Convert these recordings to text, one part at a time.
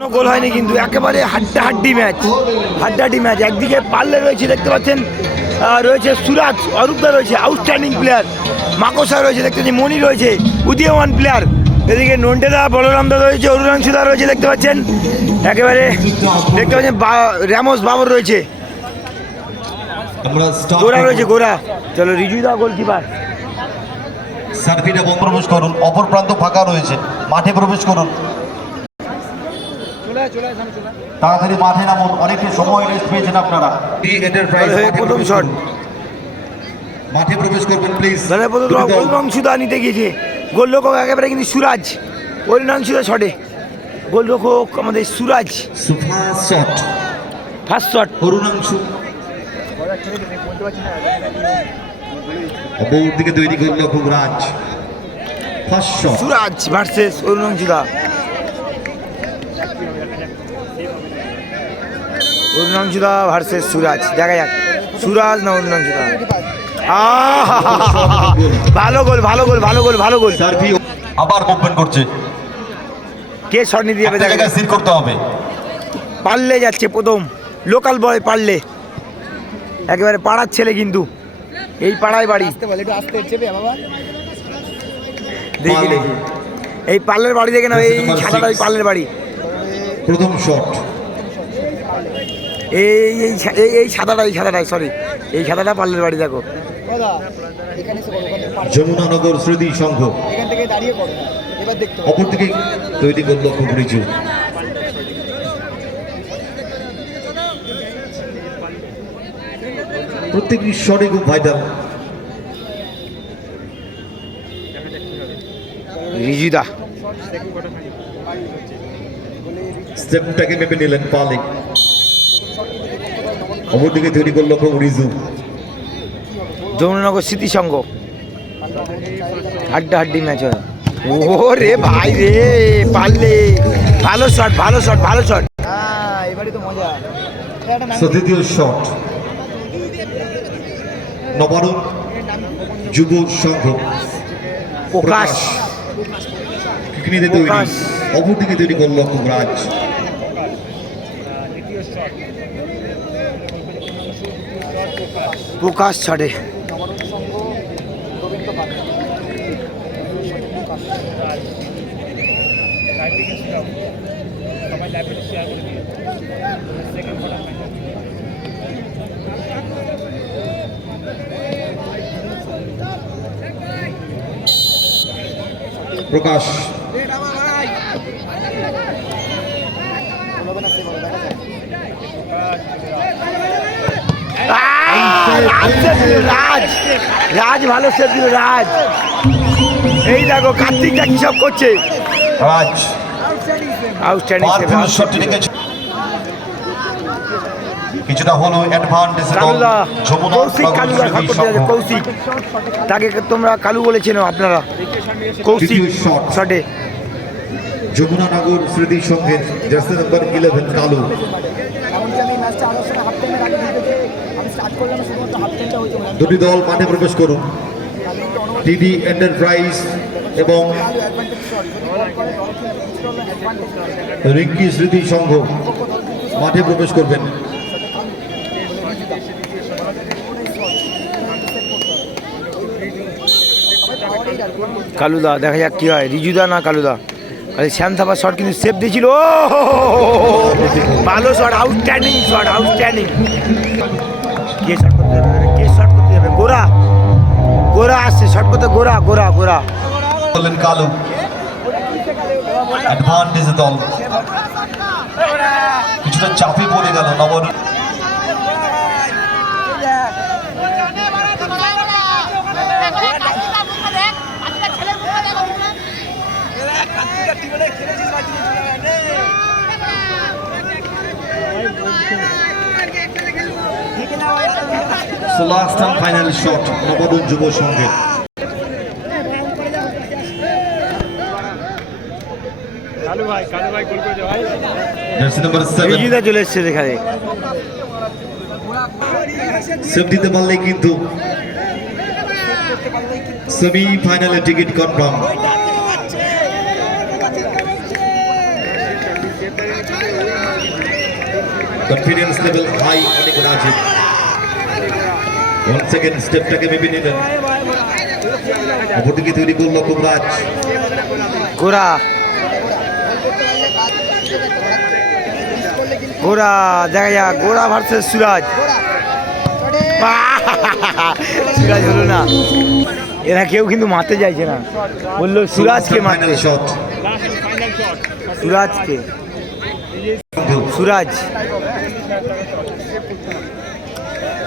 গোল হয়নি কিন্তু একেবারে হাড্ডাহাড্ডি ম্যাচ হাড্ডাহাড্ডি ম্যাচ। একদিকে পাল্লে রয়েছে দেখতে পাচ্ছেন রয়েছে সুরাজ অরূপদা রয়েছে আউটস্ট্যান্ডিং প্লেয়ার মাকসা রয়েছে দেখতে পাচ্ছি মণি রয়েছে উদীয়মান প্লেয়ার এদিকে নন্টেদা বলরামদা রয়েছে অরুণাংশুদা রয়েছে দেখতে পাচ্ছেন একেবারে দেখতে পাচ্ছেন বা- র্যামোস বাবর রয়েছে। গোরা রয়েছে গোরা। চলো রিজুদা গোলকিপার সার্ভিটা প্রবেশ করুন অপর প্রান্ত ফাঁকা রয়েছে মাঠে প্রবেশ করুন। তাড়াতাড়ি মাঠে নামুন অনেকটা সময় রেস্ট পেয়েছেন আপনারা। ডি এন্টারপ্রাইজ প্রথম শট। মাঠে প্রবেশ করবেন প্লিজ দলে প্রথম নিতে গিয়েছে। গোলরক্ষক একেবারে কিন্তু সুরাজ। শটে গোলরক্ষক আমাদের সুরাজ। সুফার শট ফার্স্ট শট অরুণাংশু। দিকে তৈরি করল খুব Raj. First shot Suraj versus অরুণাংশুদা অরুণাংশুদা ভার্সেস সুরাজ। দেখা যাক। সুরাজ না অরুণাংশুদা আহা! ভালো গোল ভালো গোল ভালো গোল ভালো গোল। আবার মুভমেন্ট করছে। কে শট নিতে যাবে জায়গায় যাক। করতে হবে। পারলে যাচ্ছে প্রথম। লোকাল বয় পারলে। একেবারে পাড়ার ছেলে কিন্তু। এই পাড়ায় বাড়ি। দেখি দেখি। এই পার্লের বাড়ি দেখে না এই Number ছাতাটা ওই পার্লের বাড়ি। প্রথম শট এই এই এই সাদাটা এই সাদাটাই সরি এই সাদাটা পার্লের বাড়ি দেখো। যমুনানগর স্মৃতি সংঘ। এখান থেকে দাঁড়িয়ে এবার দেখতে হবে। তৈরি করল খুব রিজু প্রত্যেকটি শটে খুব ভাইটাল রিজুদা। স্টেপটাকে মেপে নিলেন পালে অপরদিকে তৈরি করল রিজু যমুনানগর স্মৃতি সংঘ। হাড্ডা হাড্ডি ম্যাচ হয়। ও রে ভাই রে পারলে। ভালো শট ভালো শট ভালো শট হ্যাঁ তো মজা। শট নবারুণ যুব সংঘ। প্রকাশ। তৈরি। অপরদিকে তৈরি করল খুব রাজ প্রকাশ ছাড়ে। প্রকাশ বলবে না সে বলে দেখা যায় রাজ দিল, রাজ। রাজ ভালো দিল রাজ। এই দেখো কার্তিকটা কি সব করছে? রাজ। আউটস্ট্যান্ডিং কিছুটা হলো অ্যাডভান্টেজ কৌশিক যাচ্ছে কৌশিক। তাকে তোমরা কালু বলেছেন আপনারা। কৌশিক। শটে। যমুনানগর স্মৃতি সংঘের জার্সি নাম্বার ইলেভেন কালু। দুটি দল মাঠে প্রবেশ করুন টিডি এন্টারপ্রাইজ এবং রিঙ্কি স্মৃতি সংঘ মাঠে প্রবেশ করবেন কালুদা দেখা যাক কি হয় রিজুদা না কালুদা আরে শ্যাম থাপার শট কিন্তু সেভ দিয়েছিল ভালো শট আউটস্ট্যান্ডিং শট আউটস্ট্যান্ডিং কে শর্ট করতে যাবে? কে শর্ট করতে যাবে? গোরা! গোরা আসছে শর্ট করতে, গোরা গোরা গোরা! বললেন কালু। অ্যাডভান্টেজ দল। কিছুটা চাপে পড়ে গেল নবর last and final shot Nabarun যুব সংঘের চলে এসছে এখানে সেভ দিতে কিন্তু ticket confirm confidence level high অনেক রাজীব। ওয়ান সেকেন্ড স্টেপটাকে ভেবে নিলেন অপরদিকে তৈরি করল কুমরাজ গোড়া গোড়া দেখা যাক গোড়া ভার্সেস সুরাজ সুরাজ হলো না। এরা কেউ কিন্তু মারতে চাইছে না। বলল সুরাজকে মারতে। সুরাজকে। সুরাজ।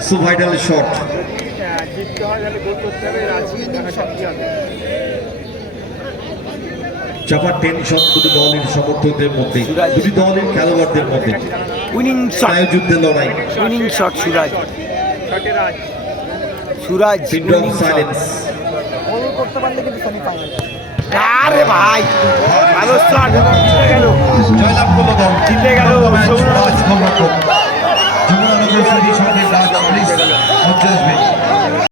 সুভাইটাল শট চাপার টেনশন দুটি দলের সমর্থকদের মধ্যে দুটি দলের খেলোয়াড়দের মধ্যে। উইনিং লড়াই। Winning shot Suraj Suraj silence goal করতে পারলে কিন্তু সেমিফাইনাল আরে ভাই ভালো শট জিতে গেল। জয়লাভ করল দল। জিতে গেল ম্যাচ রাজ গোলরক্ষক চল্লিশ পঞ্চাশ